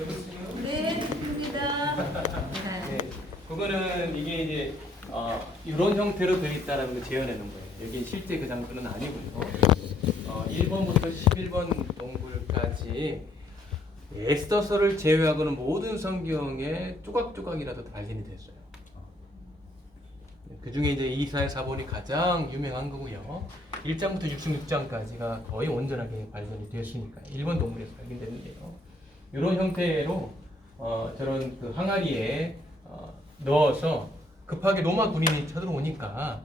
여보세요? 네, 좋습니다. 네, 그거는 이게 이제 이런 형태로 되어 있다라는 걸 재현해 놓은 거예요. 여기 실제 그 장소는 아니고요. 1번부터 11번 동굴까지 에스더서를 제외하고는 모든 성경에 조각조각이라도 발견이 됐어요. 그 중에 이제 이사야 4본이 가장 유명한 거고요. 1장부터 66장까지가 거의 온전하게 발견이 됐으니까요. 1번 동굴에서 발견됐는데요. 이런 형태로 저런 그 항아리에 넣어서 급하게 로마 군인이 쳐들어오니까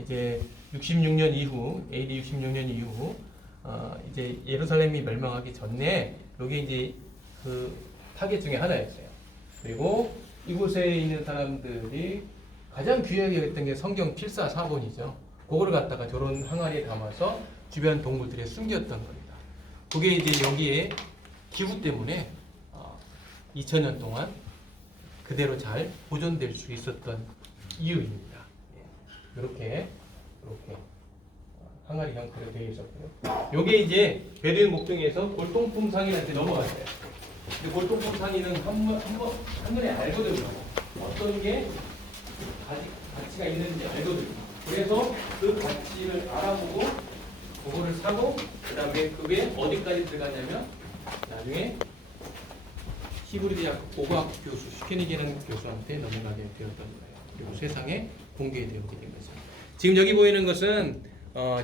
이제 66년 이후 AD 66년 이후 이제 예루살렘이 멸망하기 전에 여기 이제 그 타겟 중에 하나였어요. 그리고 이곳에 있는 사람들이 가장 귀하게 여겼던 게 성경 필사 4본이죠. 그거를 갖다가 저런 항아리에 담아서 주변 동물들에 숨겼던 겁니다. 그게 이제 여기에 기후 때문에 2000년 동안 그대로 잘 보존될 수 있었던 이유입니다. 이렇게 항아리 형태로 되어 있었고요. 요게 이제 베두인 목동에서 골동품 상인한테 넘어갔어요. 근데 골동품 상인은 한번에 알거든요. 어떤 게 가치가 있는지 알거든요. 그래서 그 가치를 알아보고 그거를 사고 그다음에 그게 어디까지 들어가냐면 나중에 히브리 대학 고고학 교수 슈케니게라는 교수한테 넘어가게 되었던 거예요. 그리고 세상에 공개되게 된 것입니다. 지금 여기 보이는 것은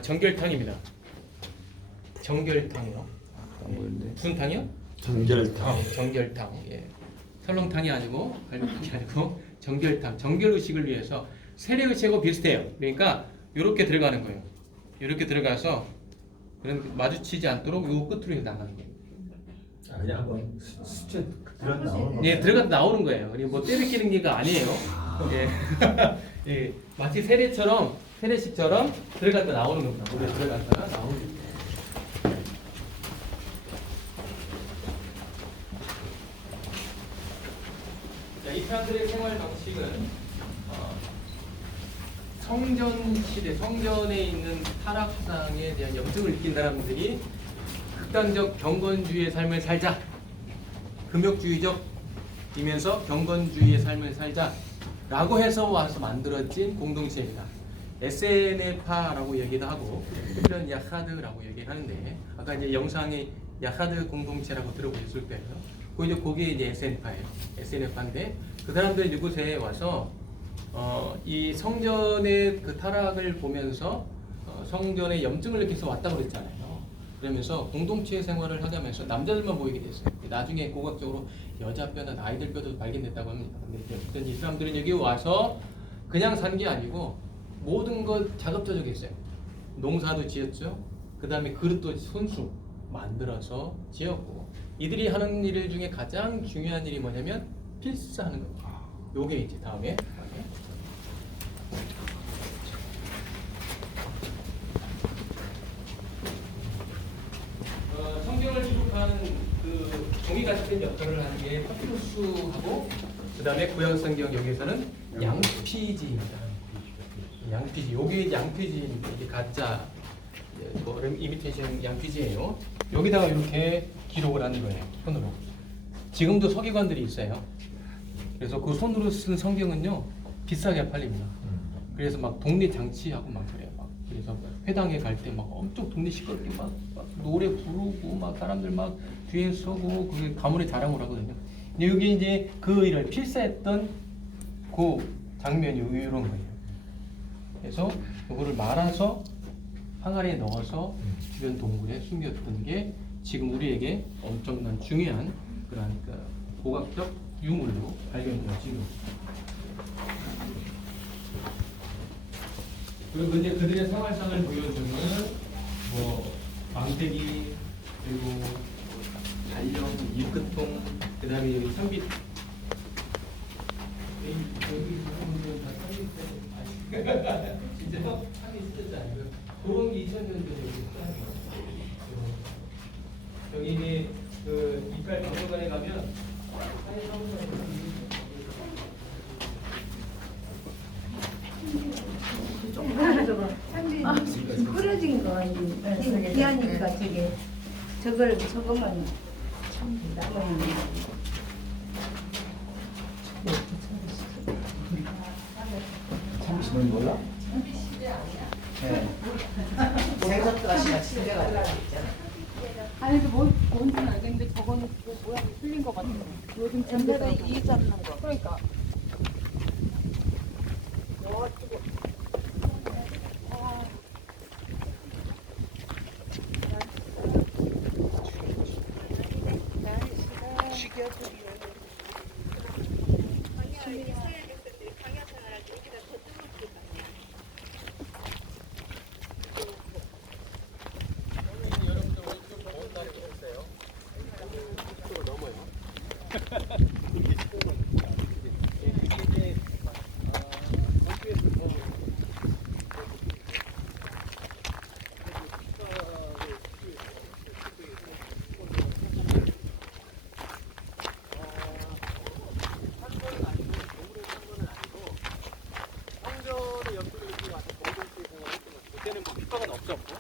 정결탕입니다. 정결탕이요. 무슨 탕이요? 정결탕. 정결탕. 예. 설렁탕이 아니고 갈비탕이 아니고 정결탕. 정결 의식을 위해서 세례 의식하고 비슷해요. 그러니까 이렇게 들어가는 거예요. 이렇게 들어가서 그런 마주치지 않도록 요 끝으로 나가는 거예요. 그냥 한번 스쳐 들어 나오는 거. 예, 들어가서 나오는 거예요. 그리고 뭐 때리키는 게가 아니에요. 예. 예, 마치 세례식처럼 들어갔다 나오는 겁니다. 물에 들어갔다가 나오는 겁니다. 자, 이 사람들의 생활 방식은 성전 시대, 성전에 있는 타락상에 대한 염증을 느낀 사람들이 극단적 경건주의의 삶을 살자, 금욕주의적이면서 경건주의의 삶을 살자 라고 해서 와서 만들어진 공동체입니다. SNF파라고 얘기도 하고 이런 야하드라고 얘기를 하는데 아까 이제 영상에 야하드 공동체라고 들어보셨을 거예요. 그게 이제 SNF파예요. SNF파인데 그 사람들이 이곳에 와서 이 성전의 그 타락을 보면서 성전의 염증을 느껴서 왔다고 그랬잖아요. 그러면서 공동체 생활을 하면서 남자들만 모이게 됐어요. 나중에 고각적으로 여자 뼈나 아이들 뼈도 발견됐다고 합니다. 근데 어쨌든 이 사람들은 여기 와서 그냥 산 게 아니고 모든 것 작업조적했어요. 농사도 지었죠. 그 다음에 그릇도 손수 만들어서 지었고 이들이 하는 일 중에 가장 중요한 일이 뭐냐면 필사하는 겁니다. 요게 이제 다음에 성경을 기록하는 그 종이 같은 역할을 하는 게 파피루스하고 그 다음에 구약 성경 여기서는 양피지입니다. 양피지. 요게 양피지입니다. 이게 가짜 이미테이션 양피지예요. 여기다가 이렇게 기록을 하는 거예요. 손으로. 지금도 서기관들이 있어요. 그래서 그 손으로 쓴 성경은요 비싸게 팔립니다. 그래서 막 동네 장치하고 막 그래요. 그래서 회당에 갈 때 막 엄청 동네 시끄럽게 막 노래 부르고 막 사람들 막 뒤에 서고 그게 가문의 자랑을 하거든요. 근데 여기 이제 그 일을 필사했던 그 장면이 이런 거예요. 그래서 그거를 말아서 항아리에 넣어서 주변 동굴에 숨겼던 게 지금 우리에게 엄청난 중요한 그런 고각적 유물로 발견되어지고 그리고 이제 그들의 생활상을 보여주는 뭐 망태기 그리고 달력, 입끝통 그 다음에 여기 선빛 여기 사람들은 다 선빛 진짜 선빛 쓰지 아니고요. 그런 게 2000년도에 여기 쓰는 여기 이제 그 이스라엘 박물관에 가면 상당히 부러진 거 이제 기하니까 저것만 참치는 몰라? 네. 생선가시가 진짜가 있잖아. 아니 뭔지는 알겠는데 저거는 그 모양이 틀린 것 같아요. 요즘 옛날에 이 잡는 거. 그러니까 그때는 뭐 핍박은 없었고,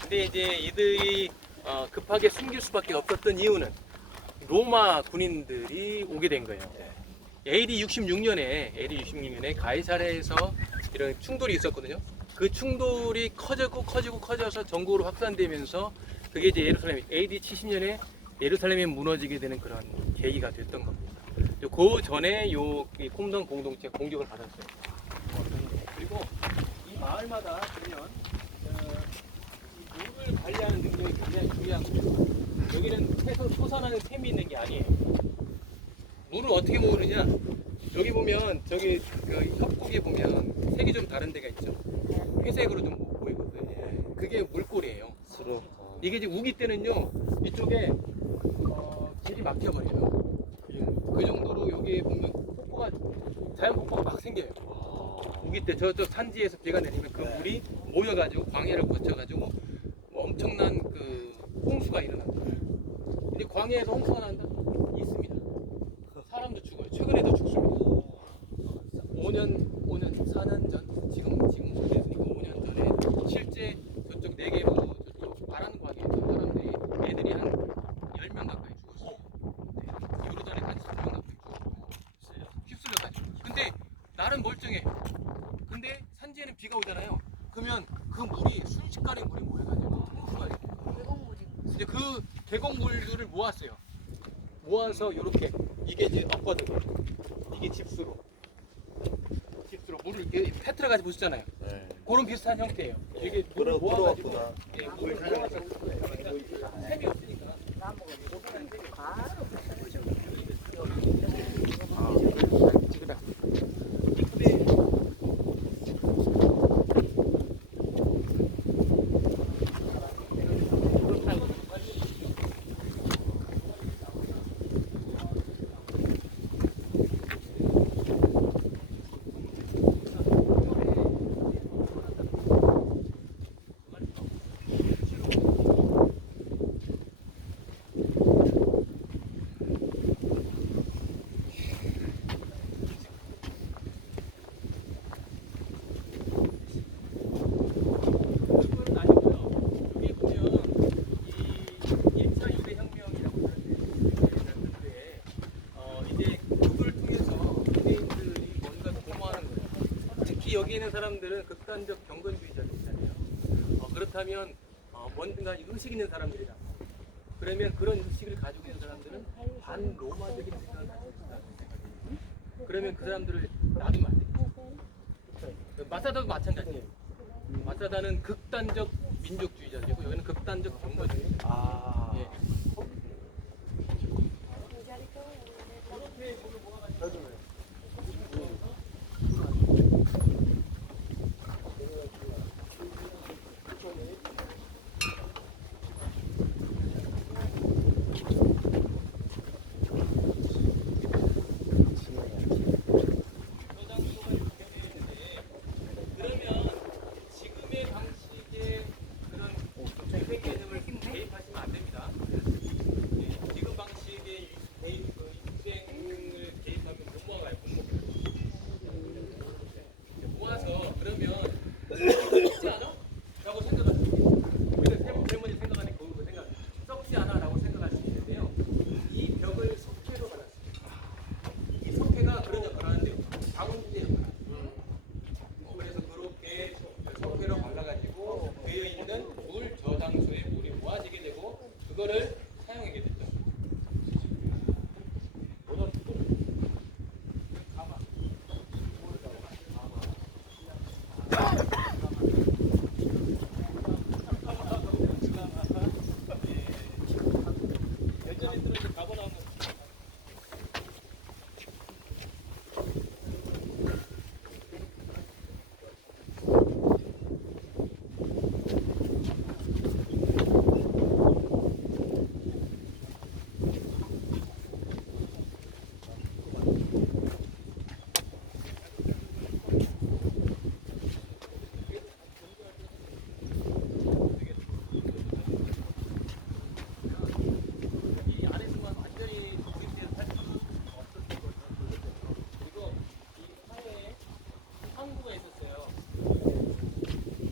근데 이제 이들이 급하게 숨길 수밖에 없었던 이유는 로마 군인들이 오게 된 거예요. AD 66년에 가이사랴에서 이런 충돌이 있었거든요. 그 충돌이 커져서 전국으로 확산되면서 그게 이제 AD 70년에 예루살렘이 무너지게 되는 그런 계기가 됐던 겁니다. 그 전에 이 콤동 공동체 공격을 받았어요. 그리고 이 마을마다 보면 이 물을 관리하는 능력이 굉장히 중요한 거예요. 여기는 솟아나는 샘이 있는 게 아니에요. 물을 어떻게 모으느냐? 여기 보면 저기 그 협곡에 보면 색이 좀 다른 데가 있죠. 회색으로 좀 보이거든요. 그게 물골이에요. 이게 이제 우기 때는요 이쪽에 길이 막혀버려요. 그 정도로 여기 보면 폭포가 자연 폭포가 막 생겨요. 우기 때 저쪽 산지에서 비가 내리면 그 물이 모여가지고 광해를 거쳐가지고 뭐 엄청난 그 홍수가 일어납니다. 근데 광해에서 홍수가 난다? 있습니다. 사람도 죽어요. 최근에도 죽습니다. 4년 전, 지금 소개했으니까 5년 전에 실제 저쪽 네개부 저쪽 아란광에서 사람들이 애들이 한 10명 가까이 죽었어요. 네. 요르단에 한 10명 가까이 죽었어요. 휩쓸려가지고. 근데 나름 멀쩡해요. 근데 산지에는 비가 오잖아요. 그러면 그 물이 순식간에 물이 모여가지고 홍수가 있어요. 계곡물이 이제 그 계곡물들을 모았어요. 모아서 이렇게 이게 이제 엎거든요. 이게 집수로 물을 이렇게 페트라 가지고 보셨잖아요. 네. 그런 비슷한 형태예요. 이게 물을 모아가지고 끌어왔구나. 예, 물을 모아서 샘이 없으니까. 찍으다. 근데 그건 아니고요. 여기 보면 이 1차 유대혁명이라고 하는데 이제 그걸 통해서 유대인들이 뭔가 도모하는 거예요. 특히 여기 있는 사람들은 극단적 경건주의자들이잖아요. 그렇다면 뭔가 의식 있는 사람들이다. 그러면 그런 의식을 가지고 있는 사람들은 반로마적인 생각을 가지고 있다는 생각이에요. 그러면 그 사람들을 놔두면 안 돼요. 마사다도 마찬가지예요. 마사다는 극단적 민족주의자들이고 여기는 극단적 경거주의자. 예. 그러면 지금의 방식의 그런 세계관을 대입하시면 안 됩니다. 포인트로 이제 가고 나오는 이 안에서만 완전히 독립돼서 살 수는 없었을 거예요. 그리고 이 상해에 항구가 있었어요.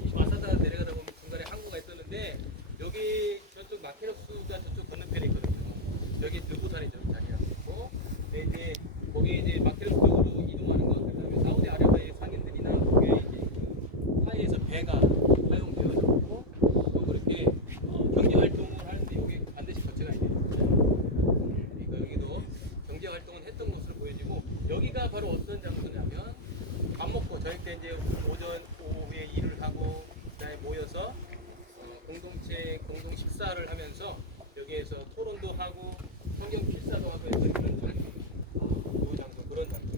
이 마사다 내려가다 보면 중간에 항구가 있었는데 여기 저쪽 마케로스가 저쪽 건너편에 있거든요. 여기 느보산이 저기 자리가 있고, 근데 이제 거기 이제 마케로스 쪽으로 이동하는 거, 그다음에 사우디아라비아의 상인들이나 그게 이제 그 하에서 배가 사용되어졌고 또 그렇게 경제 활동을 하는데 여기 반드시 거쳐가야 돼요. 그러니까 여기도 경제 활동을 했던 것으로 보여지고, 여기가 바로 어떤 장소냐면 밥 먹고 저녁 때 이제 오전 오후에 일을 하고 그다음에 모여서 공동 식사를 하면서 여기에서 토론도 하고 성경 필사도 하고 해서 그런 장소, 그 장소 그런 장소.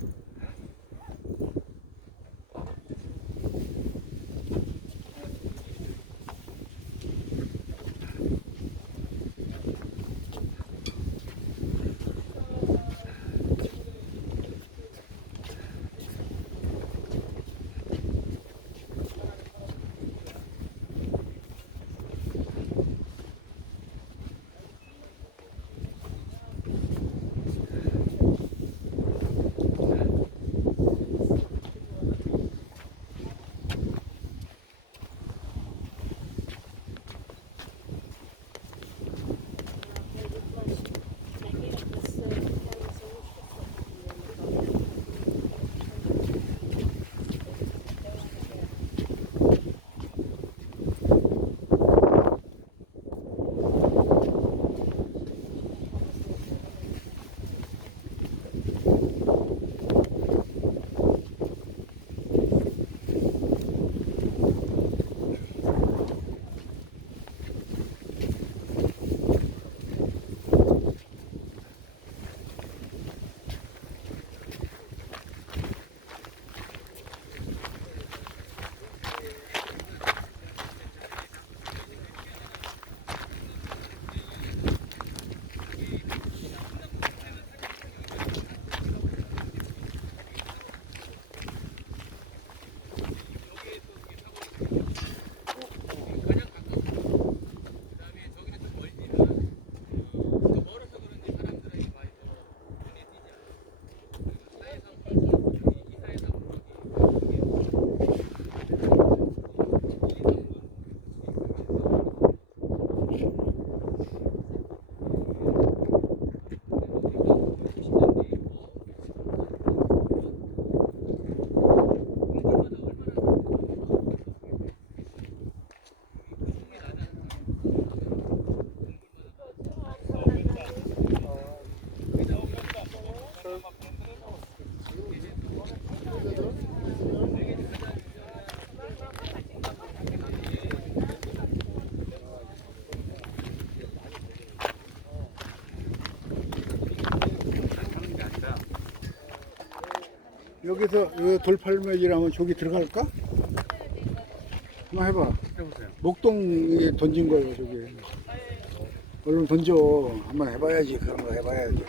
여기서 이 돌팔매질하면 저기 들어갈까? 한번 해봐. 해보세요. 목동에 던진 거예요, 저기. 얼른 던져. 한번 해봐야지. 그런 거 해봐야지.